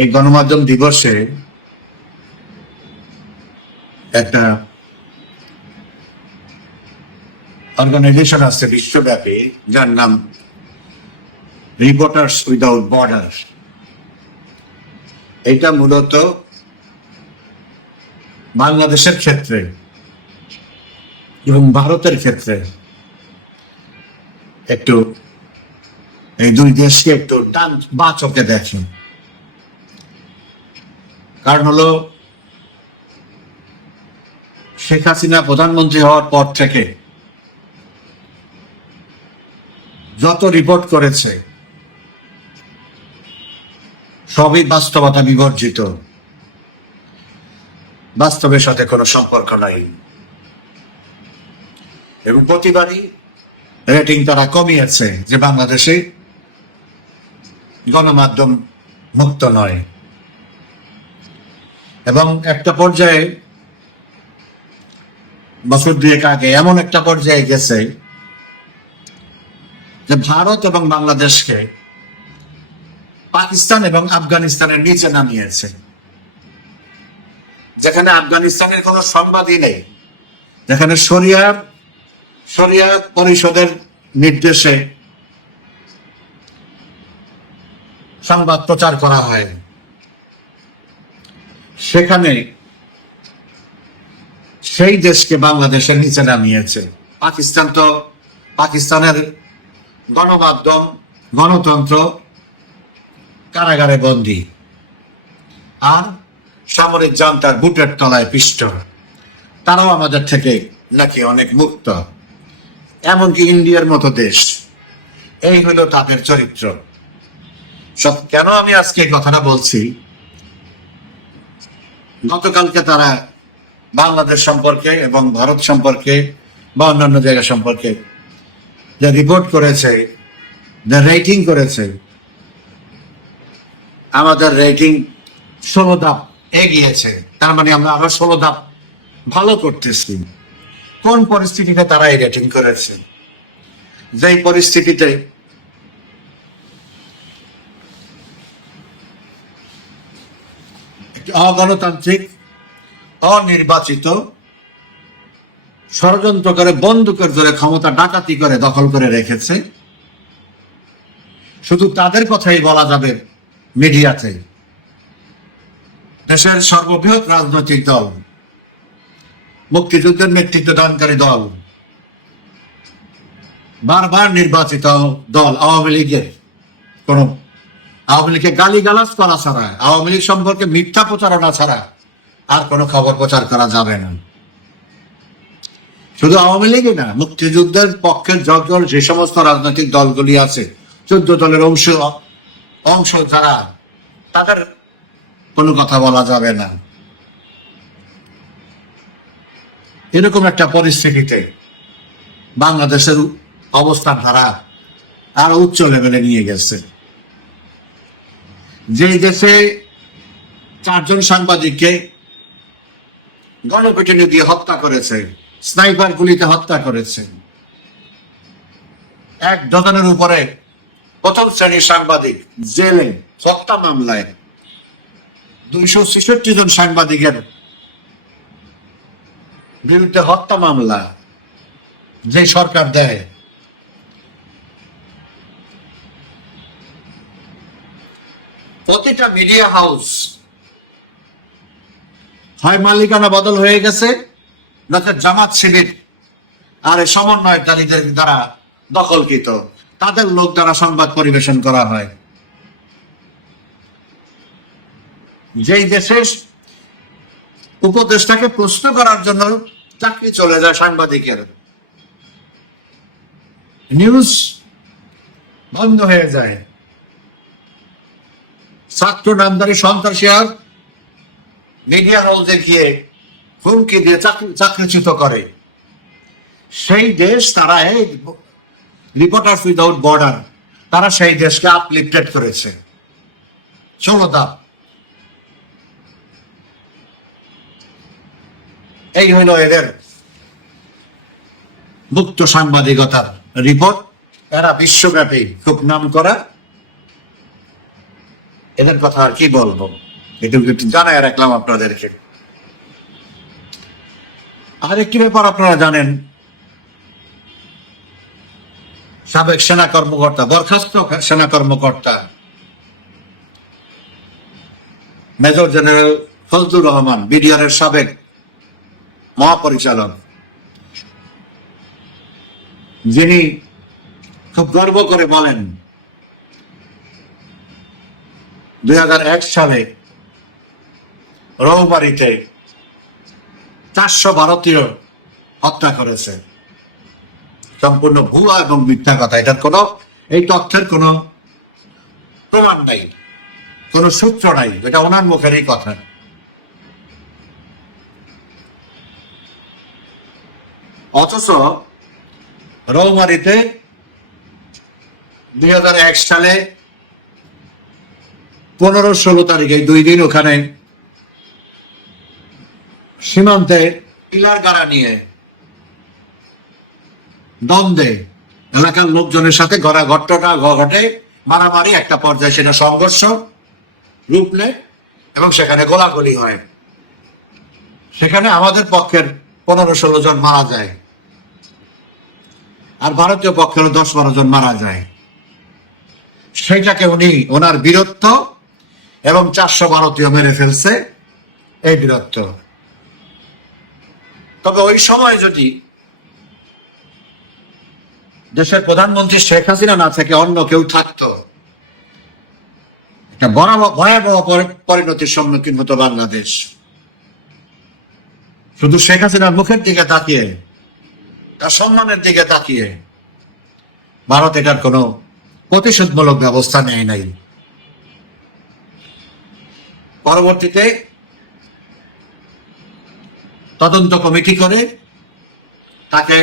এই গণমাধ্যম দিবসে একটা অর্গানাইজেশন আছে বিশ্বব্যাপী, যার নাম রিপোর্টার্স উইদাউট বর্ডার এটা মূলত বাংলাদেশের ক্ষেত্রে এবং ভারতের ক্ষেত্রে একটু, এই দুই দেশকে একটু ডান বা চোখে দেখে কারণ হলো, শেখ হাসিনা প্রধানমন্ত্রী হওয়ার পর থেকে যত রিপোর্ট করেছে, সবই বাস্তবতা বিবর্জিত। বাস্তবের সাথে কোনো সম্পর্ক নাই। এবং প্রতিবারই রেটিং তারা কমিয়েছে যে বাংলাদেশে গণমাধ্যম মুক্ত নয়। এবং একটা পর্যায়ে বছর দুয়েক আগে এমন একটা পর্যায়ে গেছে যে ভারত এবং বাংলাদেশকে পাকিস্তান এবং আফগানিস্তানের নিচে নামিয়েছে। যেখানে আফগানিস্তানের কোনো সংবাদই নেই। যেখানে শরিয়ার, শরিয়া পরিষদের নির্দেশে সংবাদ প্রচার করা হয়। সেখানে সেই দেশকে বাংলাদেশের নিচে নামিয়েছে। পাকিস্তান তো পাকিস্তানের গণমাধ্যম, গণতন্ত্র, কারাগারে বন্দী। আর সামরিক জান্তার বুটের তলায় পিষ্ট। তারাও আমাদের থেকে নাকি অনেক মুক্ত। এমনকি ইন্ডিয়ার মতো দেশ। এই হলো তাদের চরিত্র। সব কেন আমি আজকে কথাটা বলছি? গতকালকে তারা বাংলাদেশ সম্পর্কে এবং ভারত সম্পর্কে বা অন্যান্য জায়গা সম্পর্কে যে রিপোর্ট করেছে, যে রেটিং করেছে, আমাদের রেটিং ষোলো ধাপ এগিয়েছে। তার মানে আমরা আরও ষোলো ধাপ ভালো করতেছি। কোন পরিস্থিতিতে তারা এই রেটিং করেছে? যেই পরিস্থিতিতে অগণতান্ত্রিক, অনির্বাচিত ষড়যন্ত্র করে বন্দুকের জোরে ক্ষমতা ডাকাতি করে দখল করে রেখেছে। শুধু তাদের কথাই বলা যাবে মিডিয়াতে। দেশের সর্ববৃহৎ রাজনৈতিক দল, মুক্তিযুদ্ধের নেতৃত্ব দানকারী দল, বারবার নির্বাচিত দল আওয়ামী লীগের কোন আওয়ামী লীগকে গালি গালাজ করা ছাড়া, আওয়ামী লীগ সম্পর্কে মিথ্যা প্রচারণা ছাড়া আর কোনো খবর প্রচার করা যাবে না। শুধু আওয়ামী লীগই না, মুক্তিযুদ্ধের পক্ষের জগল যে সমস্ত রাজনৈতিক দলগুলি আছে, চোদ্দ দলের অংশ অংশ যারা, তাদের কোনো কথা বলা যাবে না। এরকম একটা পরিস্থিতিতে বাংলাদেশের অবস্থান ধারা আরও উচ্চ লেভেলে নিয়ে গেছে। যে দেশে চারজন সাংবাদিককে গণপিটুনি দিয়ে হত্যা করেছে, স্নাইপার গুলিতে হত্যা করেছে, এক ডজনের উপরে প্রথম শ্রেণির সাংবাদিক জেলে হত্যা মামলায় দুইশো ছেষট্টি জন সাংবাদিকের বিরুদ্ধে হত্যা মামলা যে সরকার দেয়। প্রতিটা মিডিয়া হাউস হয় মালিকানা বদল হয়ে গেছে নয়তো জামাত শিবির আর এই সমন্বয়কারীদের দ্বারা দখলকৃত। তাদের লোক দ্বারা সংবাদ পরিবেশন করা হয়। যেই দেশে উপদেশটাকে প্রশ্ন করার জন্য চাকরি চলে যায় সাংবাদিকের। নিউজ বন্ধ হয়ে যায়। ছাত্র নামদারি সন্ত্রাসী আর মিডিয়া হাউসে গিয়ে হুমকি দিয়ে চাকরি চাকরিচ্যুত করে। সেই দেশ তারা এই রিপোর্টার্স উইদাউট বর্ডার তারা সেই দেশকে আপলিফটেড করেছে। ষোলতা এই হইল এদের মুক্ত সাংবাদিকতার রিপোর্ট এরা বিশ্বব্যাপী খুব নাম করা। এদের কথা আর কি বলব? একটু একটু জানাই রাখলাম আপনাদেরকে। আর একটি ব্যাপার আপনারা জানেন, সাবেক সেনা কর্মকর্তা, বরখাস্ত সেনা কর্মকর্তা, major general Fazlur Rahman, BDR এর সাবেক মহাপরিচালক, যিনি খুব গর্ব করে বলেন দুই হাজার এক সালে রৌবাড়িতে চারশো ভারতীয় হত্যা করেছে। সম্পূর্ণ ভুয়া এবং মিথ্যা কথা, এটার কোনো, এই তথ্যের কোনো প্রমাণ নাই, কোনো সূত্র নাই, এটা ওনার মুখেরই কথা। অথচ রৌমারিতে দুই সালে পনেরো ষোলো তারিখে দুই দিন ওখানে সীমান্তে পিলার গাড়া নিয়ে দ্বন্দ্বে এলাকার লোকজনের সাথে ঘরা ঘটনা ঘটে, মারামারি, একটা পর্যায়ে সেটা সংঘর্ষ, রূপ নেয় এবং সেখানে গোলাগুলি হয়। সেখানে আমাদের পক্ষের পনেরো ষোলো জন মারা যায়। আর ভারতীয় পক্ষেরও দশ বারো জন মারা যায়। সেইটাকে উনি ওনার বীরত্ব এবং চারশো ভারতীয় মেরে ফেলছে, এই বীরত্ব। তবে ওই সময় যদি দেশের প্রধানমন্ত্রী শেখ হাসিনা না থেকে অন্য কেউ থাকতো ভয়াবহ পরিণতির সম্মুখীন হতো বাংলাদেশ। শুধু শেখ হাসিনার মুখের দিকে তাকিয়ে, তার সম্মানের দিকে তাকিয়ে, ভারত এটার কোনো প্রতিশোধমূলক ব্যবস্থা নেয় নাই। পরবর্তীতে তদন্ত কমিটি করে তাকে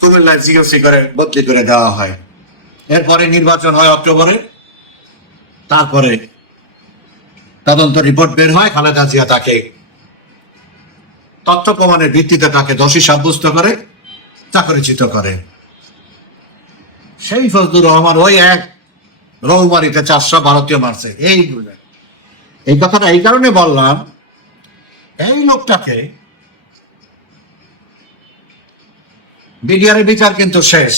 কুমিল্লায় জিওসি করে বদলি করে দেওয়া হয়। এরপরে নির্বাচন হয় অক্টোবরে। তারপরে তদন্ত রিপোর্ট বের হয়, খালেদা জিয়া তাকে তথ্য প্রমাণের ভিত্তিতে তাকে দোষী সাব্যস্ত করে, চাকরিচ্যুত করে। সেই ফজলুর রহমান ওই এক রৌমারিতে চারশো ভারতীয় মারছে। এই বুঝে এই কথাটা এই কারণে বললাম, এই লোকটাকে বিডিআর বিচার কিন্তু শেষ।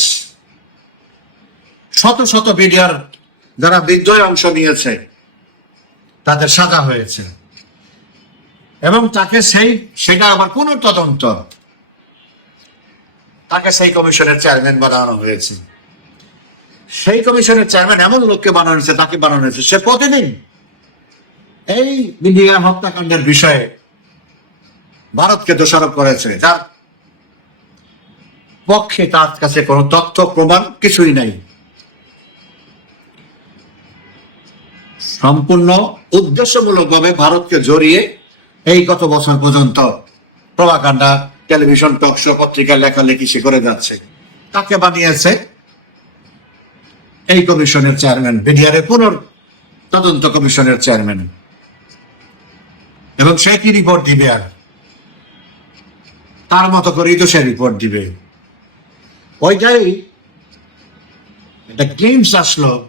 শত শত বিডিআর যারা বিদ্রোহে অংশ নিয়েছে, তাদের সাজা হয়েছে। এবং তাকে সেই, সেটা আবার কোন তদন্ত, তাকে সেই কমিশনের চেয়ারম্যান বানানো হয়েছে। সেই কমিশনের চেয়ারম্যান এমন লোককে বানানো হয়েছে, তাকে বানানো হয়েছে, সে প্রতিদিন এই বিডিআ হত্যাকাণ্ডের বিষয়ে ভারতকে দোষারোপ করেছে, যার পক্ষে তার কাছে কোনো তথ্য, প্রমাণ কিছুই নাই। সম্পূর্ণ উদ্দেশ্যমূলকভাবে ভারতকে জড়িয়ে এই গত বছর পর্যন্ত প্রভাকাণ্ডা টেলিভিশন টক শো পত্রিকায় লেখালেখি সে করে যাচ্ছে। তাকে বানিয়েছে এই কমিশনের চেয়ারম্যান বিডিআর পুনর তদন্ত কমিশনের চেয়ারম্যান। এবং সে কি রিপোর্ট দিবে আর? তার মতো করেই তো সে রিপোর্ট দিবে। ওইটাই একটা গ্লিমস আসলো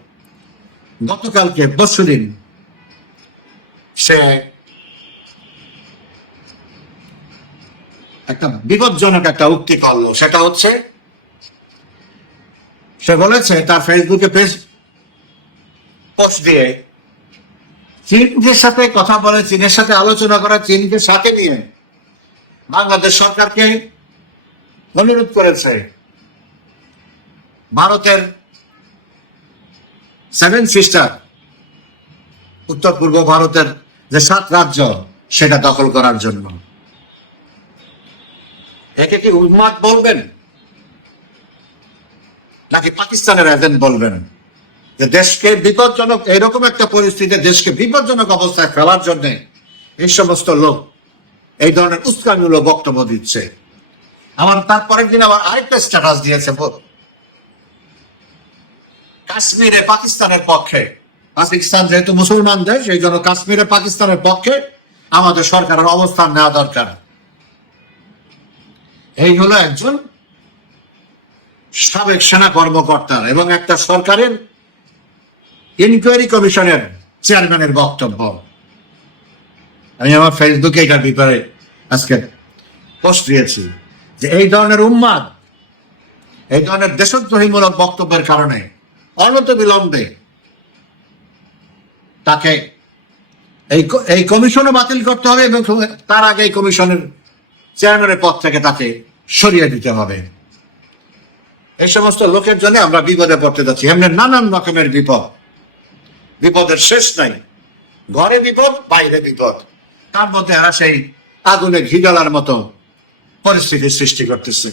গতকালকে, পরশুদিন। সে একটা বিপজ্জনক একটা উক্তি করল। সেটা হচ্ছে, সে বলেছে তার ফেসবুকে পেজ পোস্ট দিয়ে চীনের সাথে কথা বলে, চীনের সাথে আলোচনা করা, চীনকে সাথে নিয়ে বাংলাদেশ সরকারকে অনুরোধ করেছে। ভারতের সেভেন সিস্টার, উত্তর পূর্ব ভারতের যে সাত রাজ্য, সেটা দখল করার জন্য। একে কি উন্মাদ বলবেন? নাকি পাকিস্তানের এজেন্ট বলবেন? যে দেশকে বিপজ্জনক এরকম একটা পরিস্থিতিতে দেশকে বিপজ্জনক অবস্থায় ফেলার জন্য এই সমস্ত লোক এই ধরনের উস্কানিমূলক বক্তব্য দিচ্ছে। আমার তারপরের দিন আবার আরেকটা স্ট্যাটাস দিয়েছে কাশ্মীরে, পাকিস্তানের পক্ষে। পাকিস্তান যেহেতু মুসলমান দেশ সেই জন্য কাশ্মীরে, পাকিস্তানের পক্ষে আমাদের সরকারের অবস্থান নেওয়া দরকার। এই হলো একজন সাবেক সেনা কর্মকর্তা এবং একটা সরকারের ইনকোয়ারি কমিশনের চেয়ারম্যানের বক্তব্য। আমি আমার ফেসবুকে এটার ব্যাপারে আজকে পোস্ট দিয়েছি যে এই ধরনের উন্মাদ এই ধরনের দেশদ্রোহীমূলক বক্তব্যের কারণে অনত বিলম্বে তাকে এই এই কমিশনও বাতিল করতে হবে এবং তার আগে এই কমিশনের চেয়ারম্যানের পদ থেকে তাকে সরিয়ে দিতে হবে। এই সমস্ত লোকের জন্য আমরা বিপদে পড়তে যাচ্ছি। এমনি নানান রকমের বিপদ। বিপদের শেষ নাই। ঘরে বিপদ, বাইরে বিপদ। তার মধ্যে এরা সেই আগুনে ঘি মতো পরিস্থিতির সৃষ্টি করতেছে।